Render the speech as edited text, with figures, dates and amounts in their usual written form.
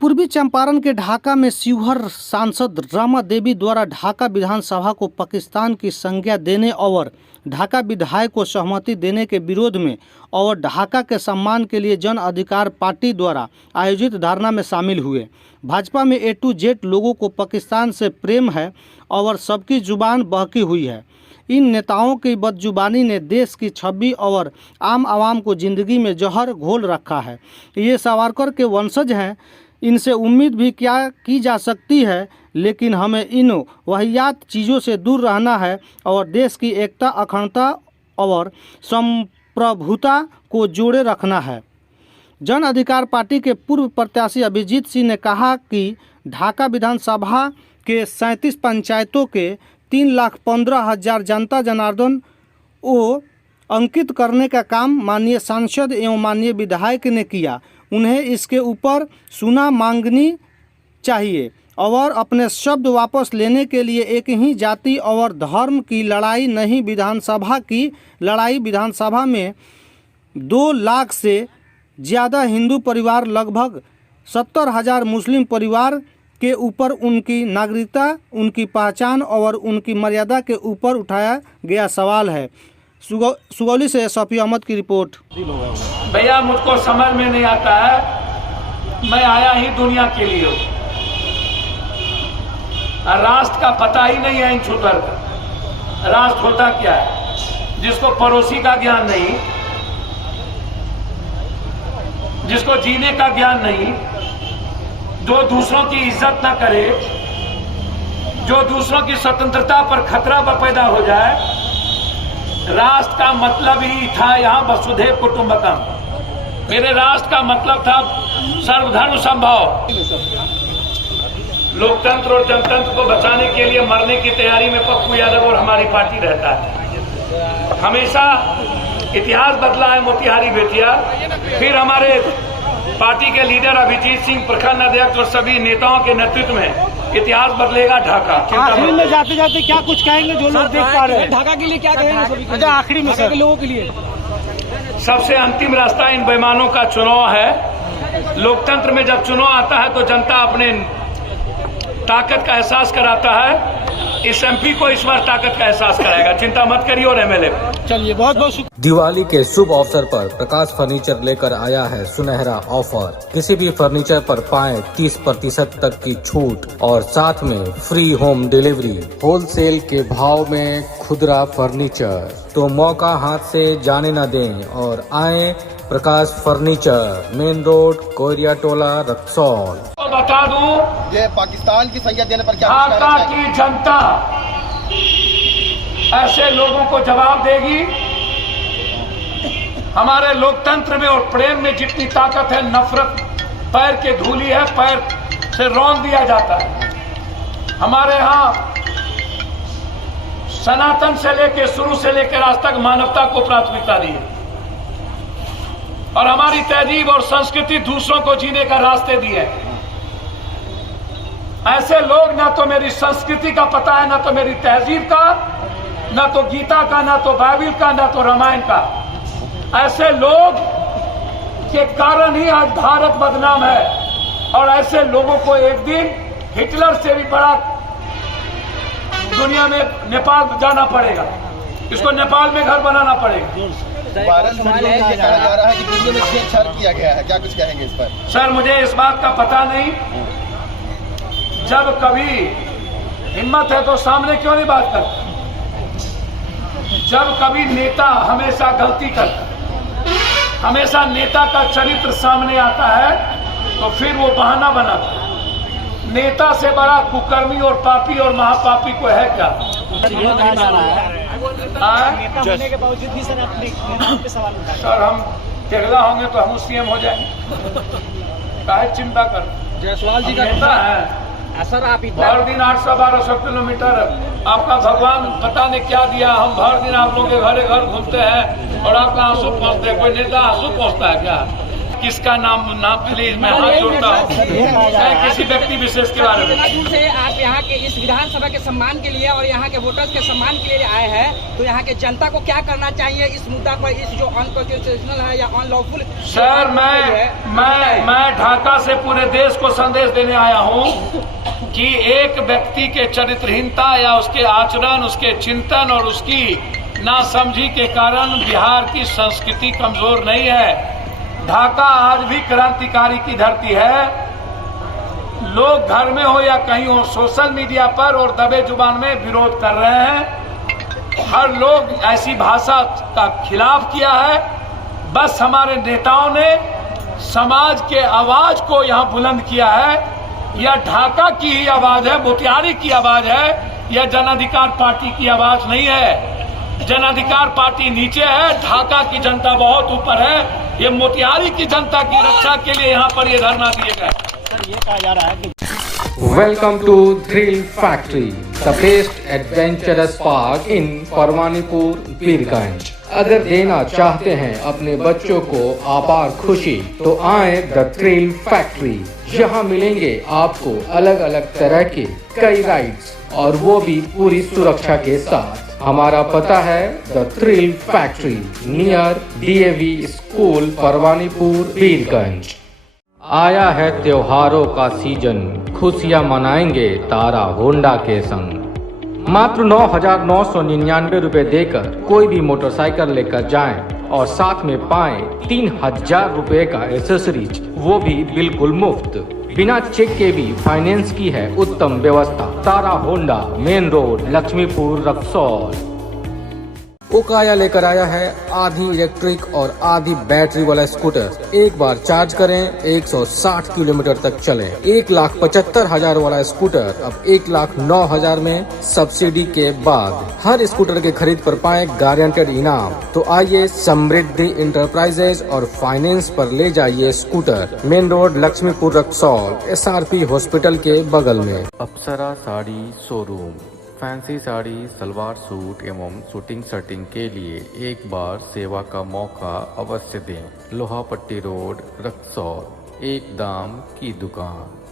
पूर्वी चंपारण के ढाका में शिवहर सांसद रमा देवी द्वारा ढाका विधानसभा को पाकिस्तान की संज्ञा देने और ढाका विधायक को सहमति देने के विरोध में और ढाका के सम्मान के लिए जन अधिकार पार्टी द्वारा आयोजित धरना में शामिल हुए। भाजपा में A to Z लोगों को पाकिस्तान से प्रेम है और सबकी जुबान बहकी हुई है। इन नेताओं की बदजुबानी ने देश की छवि और आम आवाम को जिंदगी में जहर घोल रखा है। ये सावरकर के वंशज हैं, इनसे उम्मीद भी क्या की जा सकती है, लेकिन हमें इन वाहियात चीज़ों से दूर रहना है और देश की एकता, अखंडता और संप्रभुता को जोड़े रखना है। जन अधिकार पार्टी के पूर्व प्रत्याशी अभिजीत सिंह ने कहा कि ढाका विधानसभा के 37 पंचायतों के 3,15,000 जनता जनार्दन को अंकित करने का काम माननीय सांसद एवं माननीय विधायक ने किया। उन्हें इसके ऊपर सुना मांगनी चाहिए और अपने शब्द वापस लेने के लिए एक ही जाति और धर्म की लड़ाई नहीं, विधानसभा की लड़ाई। विधानसभा में 2 लाख से ज़्यादा हिंदू परिवार, लगभग 70,000 मुस्लिम परिवार के ऊपर उनकी नागरिकता, उनकी पहचान और उनकी मर्यादा के ऊपर उठाया गया सवाल है। सुगौली से शफी अहमद की रिपोर्ट। भैया मुझको समझ में नहीं आता है, मैं आया ही दुनिया के लिए हूँ। राष्ट्र का पता ही नहीं है इन छुतर का। राष्ट्र होता क्या है? जिसको पड़ोसी का ज्ञान नहीं, जिसको जीने का ज्ञान नहीं, जो दूसरों की इज्जत ना करे, जो दूसरों की स्वतंत्रता पर खतरा पैदा हो जाए। राष्ट्र का मतलब ही था यहाँ वसुधैव कुटुंबकम। मेरे राष्ट्र का मतलब था सर्वधर्म समभाव। लोकतंत्र और जनतंत्र को बचाने के लिए मरने की तैयारी में पप्पू यादव और हमारी पार्टी रहता है। हमेशा इतिहास बदला है मोतिहारी बेतिया। फिर हमारे पार्टी के लीडर अभिजीत सिंह, प्रखंड अध्यक्ष और सभी नेताओं के नेतृत्व में इतिहास बदलेगा ढाका। आखिरी में जाते जाते क्या कुछ कहेंगे जो लोग देख पा रहे हैं? ढाका के लिए क्या कहेंगे? अच्छा, आखिरी में ढाका के लोगों के लिए सबसे अंतिम रास्ता इन बेईमानों का चुनाव है। लोकतंत्र में जब चुनाव आता है तो जनता अपने ताकत का एहसास कराता है। इस MP को इस बार ताकत का एहसास कराएगा, चिंता मत करिए। और MLA चलिए, बहुत बहुत शुक्रिया। दिवाली के शुभ अवसर पर प्रकाश फर्नीचर लेकर आया है सुनहरा ऑफर। किसी भी फर्नीचर पर पाएं 30% तक की छूट और साथ में फ्री होम डिलीवरी। होलसेल के भाव में खुदरा फर्नीचर, तो मौका हाथ से जाने न दें और आए प्रकाश फर्नीचर, मेन रोड, कोयरिया टोला, रक्सौल। तो बता दूं, ये पाकिस्तान की संज्ञा देने पर क्या ढाका की जनता ऐसे लोगों को जवाब देगी। हमारे लोकतंत्र में और प्रेम में जितनी ताकत है, नफरत पैर के धूली है, पैर से रौंद दिया जाता है। हमारे यहाँ सनातन से लेकर, शुरू से लेकर आज तक मानवता को प्राथमिकता दी है और हमारी तहजीब और संस्कृति दूसरों को जीने का रास्ते दिए। ऐसे लोग ना तो मेरी संस्कृति का पता है, ना तो मेरी तहजीब का, ना तो गीता का, ना तो बाइबिल का, ना तो रामायण का। ऐसे लोग के कारण ही आज भारत बदनाम है और ऐसे लोगों को एक दिन हिटलर से भी बड़ा दुनिया में नेपाल जाना पड़ेगा। इसको नेपाल में घर बनाना पड़ेगा। भारत में कहा जा रहा है कि दुनिया में छेड़छाड़ किया गया है, क्या कुछ कहेंगे इस पर? सर, मुझे इस बात का पता नहीं। जब कभी हिम्मत है तो सामने क्यों नहीं बात करते? जब कभी नेता हमेशा गलती करता, हमेशा नेता का चरित्र सामने आता है तो फिर वो बहाना बनाता है। नेता से बड़ा कुकर्मी और पापी और महापापी को है क्या? सर, हम टेगला होंगे तो हम CM हो जाएंगे। काहे चिंता कर? जायसवाल जी का नेता है सर। आप भर दिन 800-1200 किलोमीटर आपका भगवान पता नहीं क्या दिया। हम भर दिन आप लोगों के घर घूमते हैं और आपका आंसू पहुँचते हैं। कोई नेता आंसू पहुँचता है क्या? किसका नाम प्लीज मैं हाथ जोड़ता हूँ, मैं किसी व्यक्ति विशेष के बारे में। इतना दूर से आप यहाँ के इस विधानसभा के सम्मान के लिए और यहाँ के वोटर्स के सम्मान के लिए आए हैं, तो यहाँ के जनता को क्या करना चाहिए इस मुद्दा पर, इस जो अनकॉन्स्टिट्यूशनल है या अनलॉफुल? सर मैं ढाका से पूरे देश को संदेश देने आया हूँ कि एक व्यक्ति के चरित्रहीनता या उसके आचरण, उसके चिंतन और उसकी नासमझी के कारण बिहार की संस्कृति कमजोर नहीं है। ढाका आज भी क्रांतिकारी की धरती है। लोग घर में हो या कहीं हो, सोशल मीडिया पर और दबे जुबान में विरोध कर रहे हैं। हर लोग ऐसी भाषा का खिलाफ किया है। बस हमारे नेताओं ने समाज के आवाज को यहाँ बुलंद किया है। यह ढाका की ही आवाज है, मोतिहारी की आवाज है, यह जन अधिकार पार्टी की आवाज नहीं है। जन अधिकार पार्टी नीचे है, ढाका की जनता बहुत ऊपर है। ये मोतिहारी की जनता की रक्षा के लिए यहाँ पर ये धरना दिए गए। सर ये कहा जा रहा है कि Welcome to Thrill Factory, the best adventurous park in Parwanipur Pirganj. अगर देना चाहते हैं अपने बच्चों को अपार खुशी तो आए द थ्रिल फैक्ट्री। यहाँ मिलेंगे आपको अलग अलग तरह के कई राइड्स और वो भी पूरी सुरक्षा के साथ। हमारा पता है the thrill factory near DAV school Parwanipur Pirganj. आया है त्योहारों का सीजन, खुशियां मनाएंगे तारा होंडा के संग। मात्र 9,999 रुपए देकर कोई भी मोटरसाइकिल लेकर जाएं और साथ में पाएं 3,000 रुपए का एसेसरीज, वो भी बिल्कुल मुफ्त। बिना चेक के भी फाइनेंस की है उत्तम व्यवस्था। Tara Honda, main road, Lakshmipur, Raxaul. Okaya लेकर आया है आधी इलेक्ट्रिक और आधी बैटरी वाला स्कूटर। एक बार चार्ज करें 160 किलोमीटर तक चले। 1,75,000 वाला स्कूटर अब 1,09,000 में सब्सिडी के बाद। हर स्कूटर के खरीद पर पाएं गारंटेड इनाम। तो आइए समृद्धि इंटरप्राइजेज और फाइनेंस पर ले जाइए scooter. Main road, Lakshmipur, Raxaul, SRP hospital के बगल में। Apsara sari showroom, fancy sari, salwar suit एवं शूटिंग शर्टिंग के लिए एक बार सेवा का मौका अवश्य दें। लोहापट्टी रोड, रक्सौल, एक दाम की दुकान।